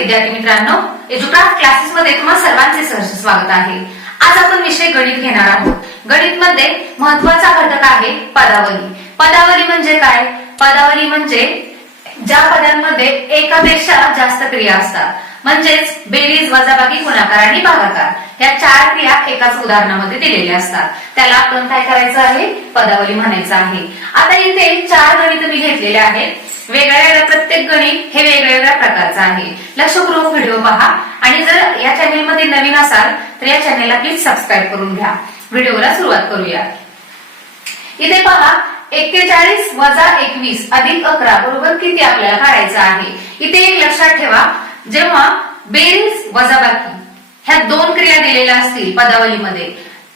विद्यार्थी मित्रांनो एज्युक्राफ्ट क्लासेस मध्ये तुम्हाला सर्वांचे सहर्ष स्वागत आहे. आज आपण विषय गणित घेणार आहोत. गणित मध्ये महत्त्वाचा घटक आहे पदावली. पदावली म्हणजे काय? पदावली म्हणजे ज्या पदांमध्ये एकापेक्षा जास्त क्रिया असतात. म्हणजेच बेरीज वजाबाकी गुणाकार आणि भागाकार. या चार क्रिया एकाच उदाहरणामध्ये दिलेल्या असतात. त्याला आपण काय करायचं आहे? पदावली म्हणायचं आहे. आता इथे चार गणित मी घेतलेले आहेत. वेगळ्या वेगळ्या प्रत्येक गणित हे वेगळ्या वेगळ्या प्रकारचं आहे. लक्षपूर्वक व्हिडिओ पहा. आणि जर या चॅनेलमध्ये नवीन असाल तर या चॅनेलला प्लीज सबस्क्राईब करून घ्या. व्हिडिओला सुरुवात करूया. इथे पहा एक्केचाळीस वजा एकवीस अधिक अकरा बरोबर किती आपल्याला काढायचं आहे? इथे एक लक्षात ठेवा जेव्हा बेरीज वजाबाकी ह्या दोन क्रिया दिलेल्या असतील पदावलीमध्ये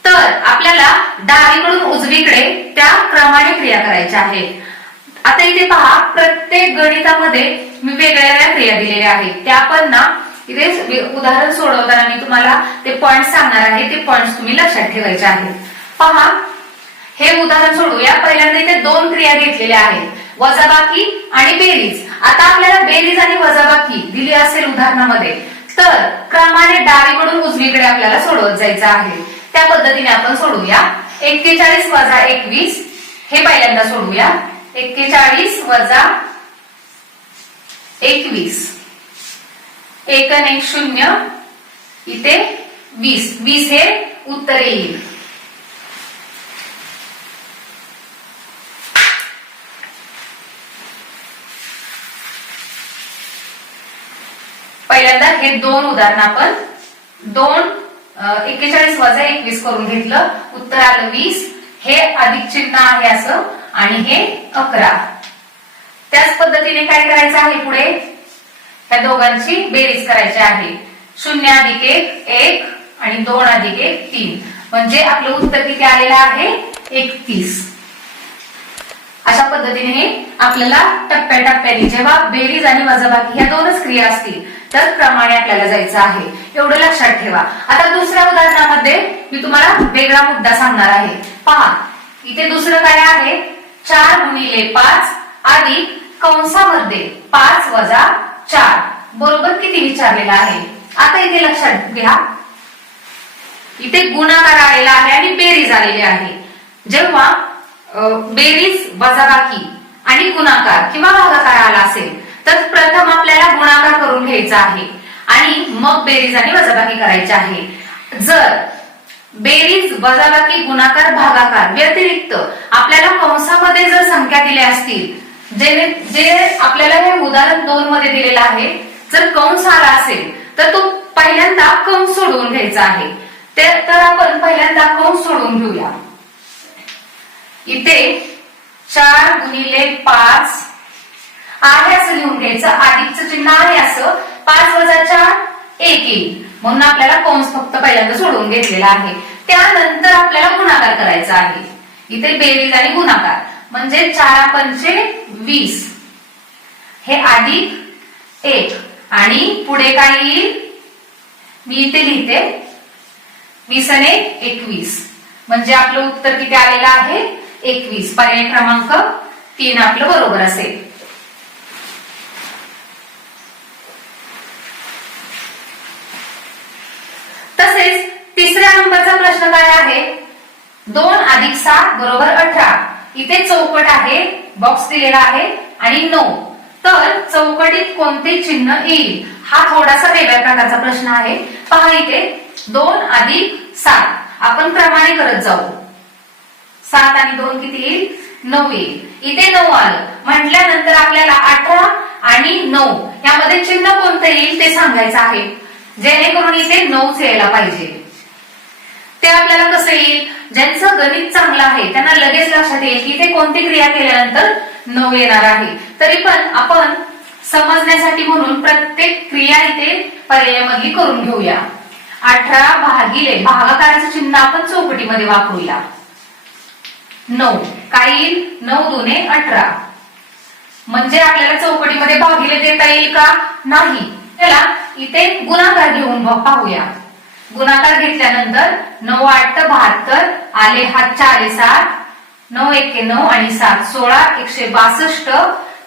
तर आपल्याला डावीकडून उजवीकडे त्या क्रमाने क्रिया करायच्या आहेत. आता इथे पहा प्रत्येक गणितामध्ये मी वेगळ्या वेगळ्या क्रिया दिलेल्या आहेत. त्या पण ना इथे उदाहरण सोडवताना मी तुम्हाला ते पॉइंट सांगणार आहे. ते पॉइंट तुम्ही लक्षात ठेवायचे आहेत. पहा हे उदाहरण सोडूया पहिल्यांदा इथे दोन क्रिया घेतलेल्या आहेत. वजाबाकी आणि बेरीज. आता आपल्याला बेरीज आणि वजाबाकी दिली असेल उदाहरणामध्ये. तर क्रमाने डावीकडून उजवीकडे आपल्याला सोडवत जायचं आहे. त्या पद्धतीने आपण सोडूया एक्केचाळीस वजा एकवीस हे पहिल्यांदा सोडूया एक्केचाळीस वजा एकवीस. एक एक शून्य इथे वीस. वीस हे उत्तर येईल. पहिल्यांदा हे दोन उदाहरण आपण दोन एक्केचाळीस वजा एकवीस करून घेतलं. उत्तर आलं वीस. हे अधिक चिन्ह आहे असं आणि हे अकरा. त्याच पद्धतीने काय करायचं आहे पुढे? त्या दोघांची बेरीज करायची आहे. शून्य अधिक एक एक आणि दोन अधिक एक तीन. म्हणजे आपलं उत्तर किती आलेलं आहे? एकतीस. अशा पद्धतीने आपल्याला टप्प्याटप्प्याने जेव्हा बेरीज आणि वजाबाकी ह्या दोनच क्रिया असतील तर क्रमाने आपल्याला जायचं आहे. एवढं लक्षात ठेवा. आता दुसऱ्या उदाहरणामध्ये मी तुम्हाला वेगळा मुद्दा सांगणार आहे. पहा इथे दुसरं काय आहे? चार गुणिले पाच अधिक कंसामध्ये पाच वजा चार. बरोबर किती विचारलेला आहे? आता इथे लक्षात घ्या. इथे गुणाकार आलेला आहे आणि बेरीज आलेली आहे. जेव्हा बेरीज वजाबाकी आणि गुणाकार किंवा भागाकार आला असेल तर प्रथम आपल्याला गुणाकार करून घ्यायचा आहे. आणि मग बेरीज आणि वजाबाकी करायची आहे. जर बेरीज वजाबाकी गुणाकार भागाकार व्यतिरिक्त आपल्याला कंसामध्ये जर संख्या दिल्या असतील जे जे आपल्याला हे उदाहरण दोन मध्ये दिलेलं आहे जर कंस आला असेल तर तो पहिल्यांदा कंस सोडवून घ्यायचा आहे. ते तर आपण पहिल्यांदा कंस सोडवून घेऊया. इथे चार गुणिले पाच. आहे असं लिहून घ्यायचं. अधिकचं चिन्ह आहे असं. पाच वजा चार एक. येईल म्हणून आपल्याला कंस फक्त पहिल्यांदा सोडवून घेतलेला आहे. त्यानंतर आपल्याला गुणाकार करायचा आहे. इथे बेरीज आणि गुणाकार. म्हणजे चार पंचे वीस. हे अधिक एक. आणि पुढे काय येईल? मी इथे लिहिते. वीस आणि एकवीस. म्हणजे आपलं उत्तर किती आलेलं आहे? एकवीस. पर्याय क्रमांक तीन आपलं बरोबर असेल तसेच तिसऱ्या नंबरचा प्रश्न काय आहे दोन अधिक सात बरोबर अठरा. इथे चौकट आहे बॉक्स दिलेला आहे आणि नऊ. तर चौकटीत कोणते चिन्ह येईल? हा थोडासा वेगळ्या प्रकारचा प्रश्न आहे. पहा इथे दोन अधिक सात. आपण क्रमाने करत जाऊ. सात आणि दोन किती येईल? नऊ येईल. इथे नऊ आलं. म्हटल्यानंतर आपल्याला अठरा आणि नऊ यामध्ये चिन्ह कोणतं येईल ते सांगायचं आहे. जेणेकरून इथे नऊच यायला पाहिजे. ते आपल्याला येईल ज्यांचं गणित चांगलं आहे त्यांना लगेच लक्षात येईल की इथे कोणती क्रिया केल्यानंतर नऊ येणार आहे. तरी पण आपण समजण्यासाठी म्हणून प्रत्येक क्रिया इथे पर्यायामधली करून घेऊया. अठरा भागिले भागाकाराचं चिन्ह आपण चौकटीमध्ये वापरूया. नऊ. काय येईल? नऊ दोने अठरा. म्हणजे आपल्याला चौकटीमध्ये भागिले देता येईल का? नाही. त्याला इथे गुणाकार घेऊन पाहूया. गुणाकार घेतल्यानंतर नऊ आठ बहात्तर आले हात चार सात नऊ एके नऊ आणि सात सोळा एकशे बासष्ट.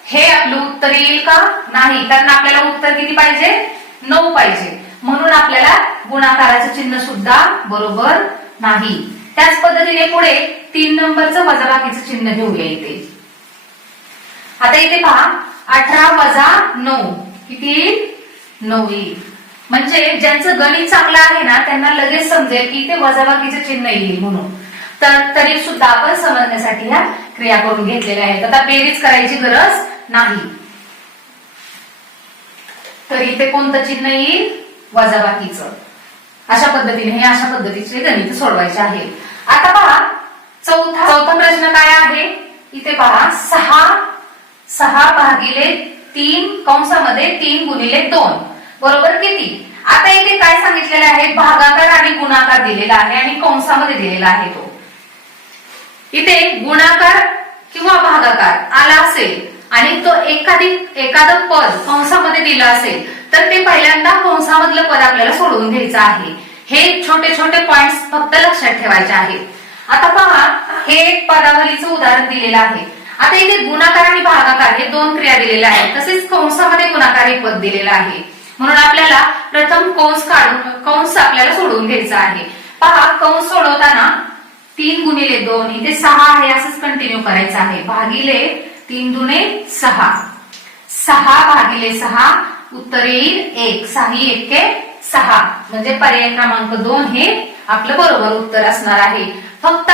हे आपलं उत्तर येईल का? नाही कारण आपल्याला उत्तर किती पाहिजे? नऊ पाहिजे. म्हणून आपल्याला गुणाकाराचं चिन्ह सुद्धा बरोबर नाही. त्याच पद्धतीने पुढे तीन नंबरचं वजाबाकीचं चिन्ह घेऊया इथे. आता इथे पहा अठरा वजा नऊ. किती येईल? नऊ येईल. म्हणजे ज्यांचं गणित चांगलं आहे ना त्यांना लगेच समजेल की ते वजाबाकीचे चिन्ह येईल म्हणून. तर तरी सुद्धा आपण समजण्यासाठी ह्या क्रिया करून घेतलेल्या आहेत. आता बेरीज करायची गरज नाही. तर इथे कोणतं चिन्ह येईल? वजाबाकीचं. अशा पद्धतीने हे अशा पद्धतीचे गणित सोडवायचे आहे. आता पहा चौथा चौथा प्रश्न काय आहे? इथे पहा सहा सहा भागिले तीन कंसामध्ये तीन गुणिले दोन. बरोबर किती? आता इथे काय सांगितलेलं आहे? भागाकार आणि गुणाकार दिलेला आहे आणि कंसामध्ये दिलेला आहे तो. इथे गुणाकार किंवा भागाकार आला असेल आणि तो एखादी एखादं पद कंसामध्ये दिलं असेल तर ते पहिल्यांदा कंसामधलं पद आपल्याला सोडवून घ्यायचं आहे. हे छोटे छोटे पॉइंट फक्त लक्षात ठेवायचे आहेत. आता पहा हे एक पदावलीचं उदाहरण दिलेलं आहे. आता इथे गुणाकार आणि भागाकार हे दोन क्रिया दिलेल्या आहेत. तसेच कंसामध्ये गुणाकार हे पद दिलेलं आहे. म्हणून आपल्याला प्रथम कंस काढून कंस आपल्याला सोडवून घ्यायचा आहे. पहा कंस सोडवताना तीन गुणिले दोन इथे सहा आहे असंच कंटिन्यू करायचं आहे. भागिले तीन दुने सहा. सहा भागिले सहा उत्तर येईल एक. सहा एके सहा. म्हणजे पर्याय क्रमांक दोन हे आपलं बरोबर उत्तर असणार आहे. फक्त